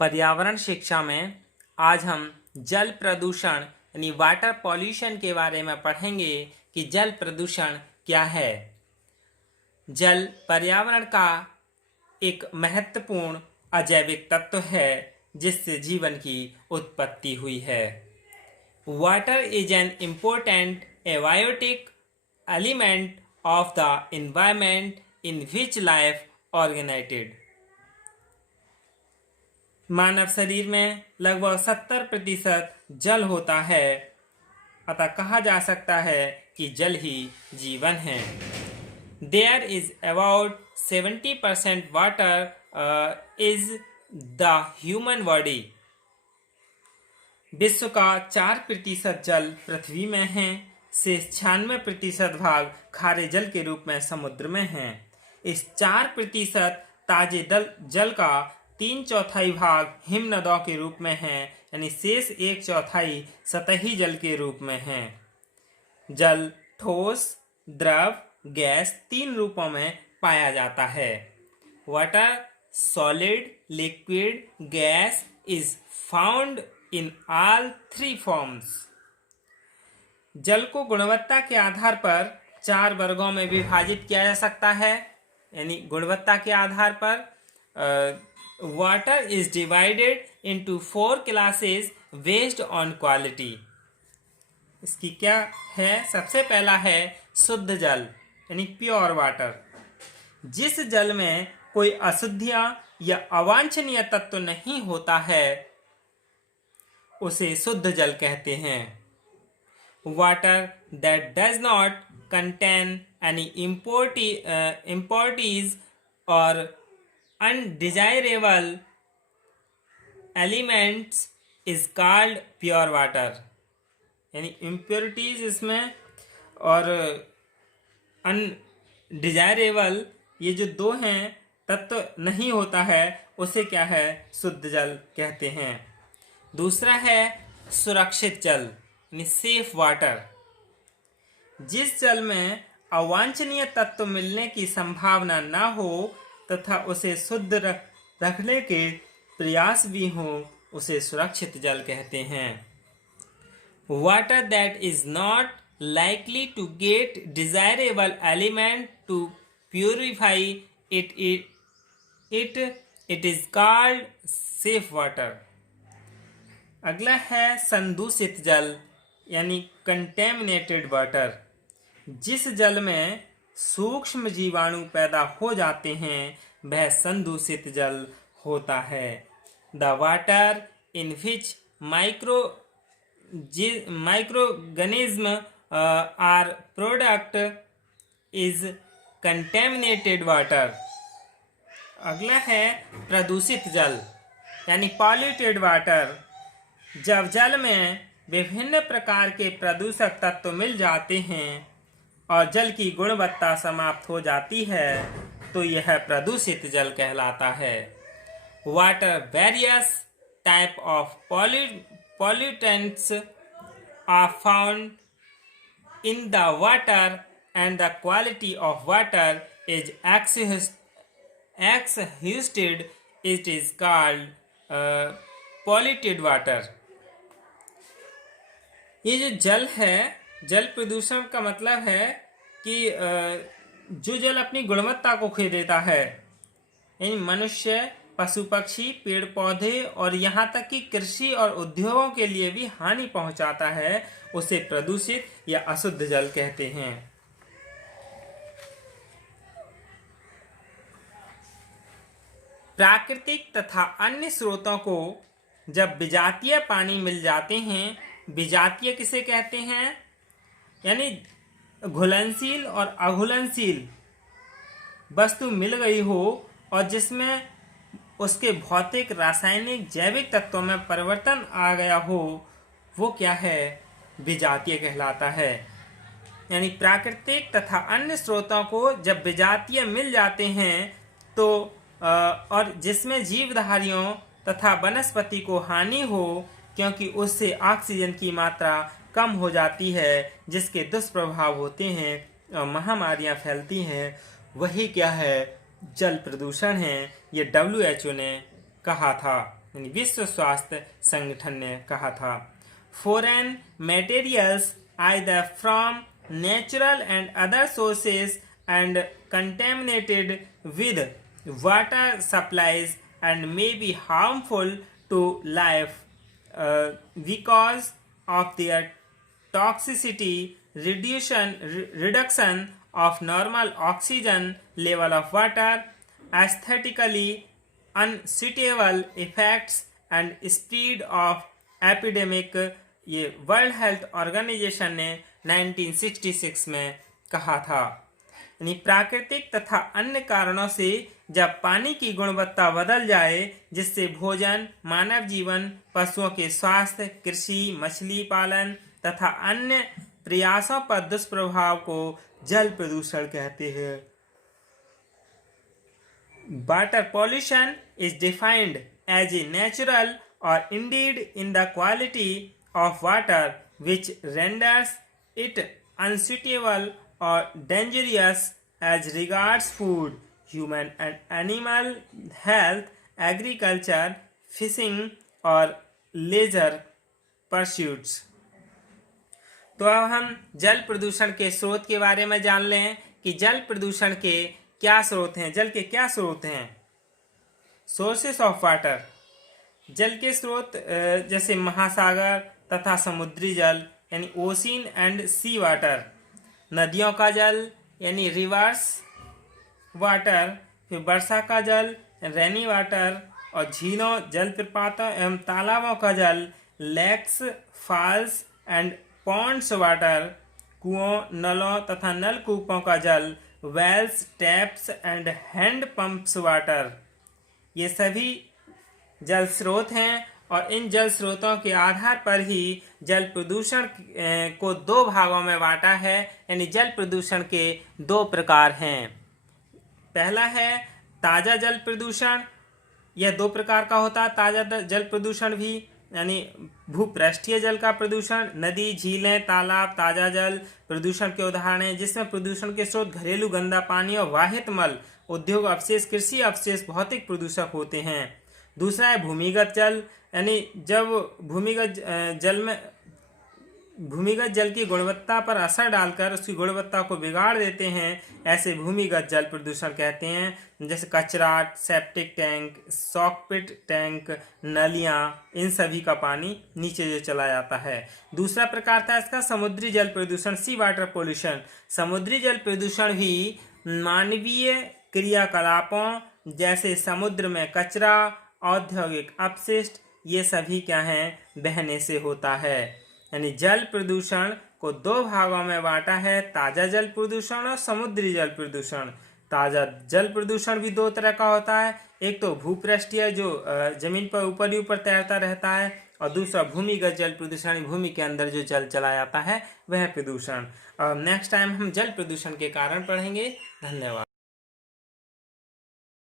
पर्यावरण शिक्षा में आज हम जल प्रदूषण यानी वाटर पॉल्यूशन के बारे में पढ़ेंगे कि जल प्रदूषण क्या है। जल पर्यावरण का एक महत्वपूर्ण अजैविक तत्व है जिससे जीवन की उत्पत्ति हुई है। Water is an important abiotic element of the environment in which life originated। मानव शरीर में लगभग 70% जल होता है, अतः कहा जा सकता है कि जल ही जीवन है। There is about 70% water is the human body। विश्व का 4% जल पृथ्वी में है, शेष 96% भाग खारे जल के रूप में समुद्र में है। इस 4% ताजे जल का 3/4 भाग हिमनदों के रूप में है, यानी शेष 1/4 सतही जल के रूप में है। जल ठोस, द्रव, गैस 3 रूपों में पाया जाता है। Water, solid, liquid, gas is found in all 3 forms. जल को गुणवत्ता के आधार पर 4 वर्गों में विभाजित किया जा सकता है, यानी गुणवत्ता के आधार पर water is divided into 4 classes based on quality. इसकी क्या है? सबसे पहला है शुद्ध जल यानी प्योर वाटर। जिस जल में कोई अशुद्धियां या अवांछनीय तत्व नहीं होता है उसे शुद्ध जल कहते हैं। Water that does not contain any impurities or undesirable elements is called pure water। यानी impurities इसमें और undesirable ये जो 2 हैं तत्व नहीं होता है उसे क्या है? शुद्ध जल कहते हैं। दूसरा है सुरक्षित जल यानी सेफ वाटर। जिस जल में अवांछनीय तत्व मिलने की संभावना ना हो तथा उसे शुद्ध रखने के प्रयास भी हो उसे सुरक्षित जल कहते हैं। Water that is not likely to get desirable element to purify it is called safe water. अगला है संदूषित जल यानी कंटेमिनेटेड वाटर। जिस जल में सूक्ष्म जीवाणु पैदा हो जाते हैं वह संदूषित जल होता है। The water in which microorganism are product is contaminated water. अगला है प्रदूषित जल यानी पॉल्यूटेड वाटर। जब जल में विभिन्न प्रकार के प्रदूषक तत्व मिल जाते हैं और जल की गुणवत्ता समाप्त हो जाती है तो यह प्रदूषित जल कहलाता है। Water various type of pollutants are found in the water and the quality of water is exhausted। It is called polluted water। ये जो जल है, जल प्रदूषण का मतलब है कि जो जल अपनी गुणवत्ता को खो देता है, यानी मनुष्य, पशु पक्षी, पेड़ पौधे और यहाँ तक कि कृषि और उद्योगों के लिए भी हानि पहुंचाता है, उसे प्रदूषित या अशुद्ध जल कहते हैं। प्राकृतिक तथा अन्य स्रोतों को जब विजातीय पानी मिल जाते हैं, विजातीय किसे कहते हैं? यानी घुलनशील और अघुलनशील वस्तु मिल गई हो और जिसमें उसके भौतिक, रासायनिक, जैविक तत्वों में परिवर्तन आ गया हो, वो क्या है? विजातीय कहलाता है। यानी प्राकृतिक तथा अन्य स्रोतों को जब विजातीय मिल जाते हैं तो और जिसमें जीवधारियों तथा वनस्पति को हानि हो क्योंकि उससे ऑक्सीजन की मात्रा कम हो जाती है जिसके दुष्प्रभाव होते हैं और महामारियां फैलती हैं, वही क्या है? जल प्रदूषण है। ये WHO ने कहा था। यानी विश्व स्वास्थ्य संगठन ने कहा था। Foreign materials either from natural and other sources and contaminated with water supplies and may be harmful to life because of their toxicity, reduction of normal oxygen level of water, aesthetically unsuitable effects and spread of epidemic। ये world health organisation ने 1966 में कहा था। यानी प्राकृतिक तथा अन्य कारणों से जब पानी की गुणवत्ता बदल जाए जिससे भोजन, मानव जीवन, पशुओं के स्वास्थ्य, कृषि, मछली पालन तथा अन्य प्रयासों पर दुष्प्रभाव को जल प्रदूषण कहते हैं। Water pollution is defined as a natural or induced in the quality of water which renders it unsuitable or dangerous as regards food, human and animal health, agriculture, fishing or leisure pursuits. तो अब हम जल प्रदूषण के स्रोत के बारे में जान लें कि जल प्रदूषण के क्या स्रोत हैं, जल के क्या स्रोत हैं। सोर्सेस ऑफ वाटर, जल के स्रोत जैसे महासागर तथा समुद्री जल यानी ओशियन एंड सी वाटर, नदियों का जल यानी रिवर्स वाटर, फिर वर्षा का जल रेनी वाटर, और झीलों, जलप्रपातों एवं तालाबों का जल lakes, falls and ponds water, कुओं, नलों तथा नलकूपों का जल wells, taps and hand pumps water. ये सभी जल स्रोत हैं और इन जल स्रोतों के आधार पर ही जल प्रदूषण को दो भागों में बांटा है। यानी जल प्रदूषण के दो प्रकार हैं। पहला है ताजा जल प्रदूषण, यह दो प्रकार का होता है। ताजा जल प्रदूषण भी यानी भूपृष्ठीय जल का प्रदूषण, नदी, झीलें, तालाब ताजा जल प्रदूषण के उदाहरण हैं, जिसमें प्रदूषण के स्रोत घरेलू गंदा पानी और वाहित मल, उद्योग अवशेष, कृषि अवशेष भौतिक प्रदूषक होते हैं। दूसरा है भूमिगत जल, यानी जब भूमिगत जल की गुणवत्ता पर असर डालकर उसकी गुणवत्ता को बिगाड़ देते हैं, ऐसे भूमिगत जल प्रदूषण कहते हैं। जैसे कचरा, सेप्टिक टैंक, सॉकपिट टैंक, नलियां, इन सभी का पानी नीचे जो चला जाता है। दूसरा प्रकार था इसका समुद्री जल प्रदूषण, सी वाटर पोल्यूशन। समुद्री जल प्रदूषण भी मानवीय क्रियाकलापों जैसे समुद्र में कचरा, औद्योगिक अपशिष्ट, ये सभी क्या हैं, बहने से होता है। यानी जल प्रदूषण को दो भागों में बांटा है, ताजा जल प्रदूषण और समुद्री जल प्रदूषण। ताजा जल प्रदूषण भी दो तरह का होता है, एक तो भूपृष्ठीय जो जमीन पर ऊपर ही ऊपर तैरता रहता है, और दूसरा भूमिगत जल प्रदूषण, भूमि के अंदर जो जल चला जाता है वह प्रदूषण। और नेक्स्ट टाइम हम जल प्रदूषण के कारण पढ़ेंगे। धन्यवाद।